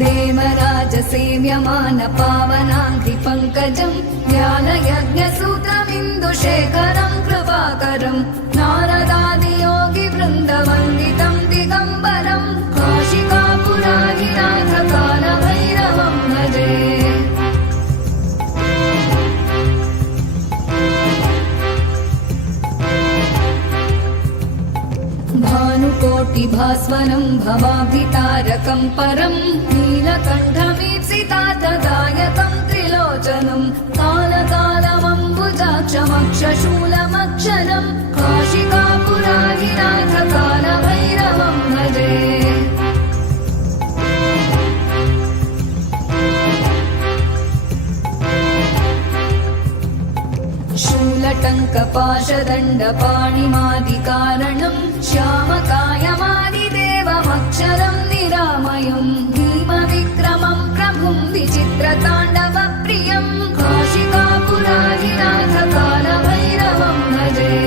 देवराजसेव्यमान पावनाङ्घ्रि पङ्कजम् ज्ञानयज्ञसूत्रमिन्दुशेखरम् कृपाकरम् नारदादियोगिवृन्दवन्दितम् दिगम्बरम् काशिकापुराधिनाथ कालभैरवम् भजे। भानुकोटिभास्वरम् भवाब्धितारकम् परम् नीलकण्ठमीप्सितार्थदायकम् त्रिलोचनम् कालकालमम्बुजाक्षमक्षशूलमक्षरम् काशिकापुराधिनाथ कालभैरवम् भजे। शूलटङ्कपाशदण्डपाणिमादिकारणम् श्यामकायमादिदेवमक्षरम् निरामयम् भीमविक्रमम् प्रभुम् विचित्रताण्डवप्रियम् काशिकापुराधिनाथ कालभैरवम् भजे।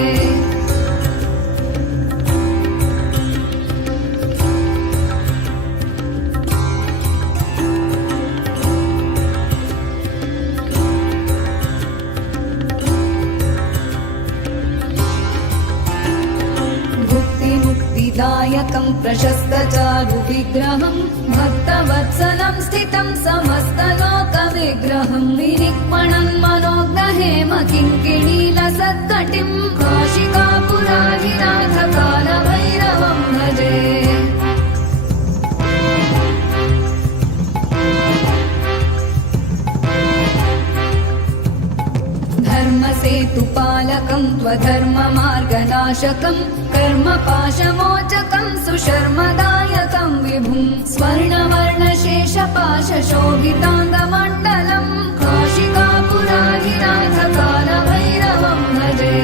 दायकं प्रशस्तचारु विग्रहं भक्तवत्सलं स्थितं समस्तलोकविग्रहं विनिक्मणं मनोग्रहेम किङ्किणीलसत्कटिं काशिकापुराधिनाथ कालभैरवं भजे। धर्मसेतुपालकं त्वधर्ममार्गनाशकं कर्मपाशमोचकं सुशर्मदायकं विभुं स्वर्णवर्णशेषपाशशोभिताङ्गमण्डलं काशिकापुराधिनाथ कालभैरवं भजे।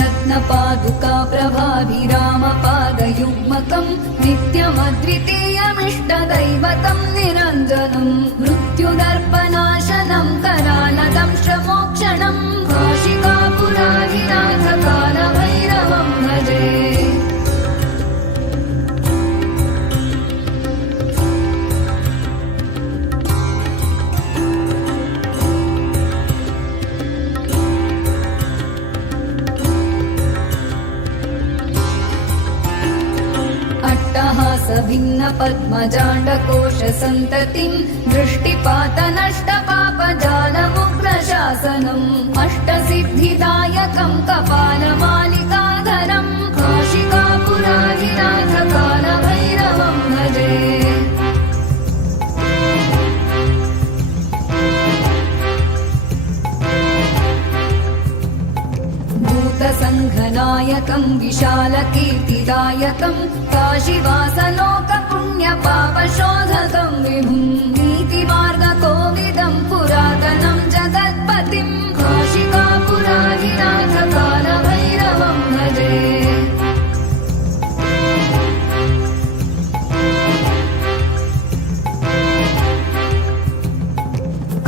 रत्नपादुका प्रभाभिरामपादयुग्मकं नित्यमद्वितीयमिष्टदैवतं निरञ्जनं मृत्युदर्पनाशनं करालदंश्रमोक्षणं काशिकापुराधिनाथ कालभैरवं भजे। भिन्न पद्मजाण्डकोशसन्ततिं दृष्टिपातनष्टपापजालमुग्रशासनम् अष्टसिद्धिदायकं कपालमालिकाधरं काशिकापुराधिनाथ कालभैरवं भजे। भूतसङ्घनायकं विशालकीर्तिदायकं काशीवासलोकपुण्यपापशोधकं विभुं नीतिमार्गकोविदं पुरातनं जगत्पतिं काशिकापुराधिनाथ कालभैरवं भजे।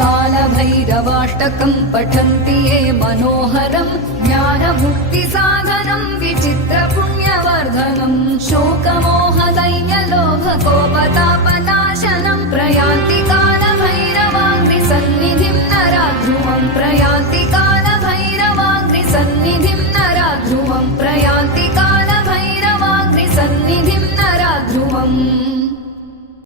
कालभैरवाष्टकं पठन्ति ये मनोहरम्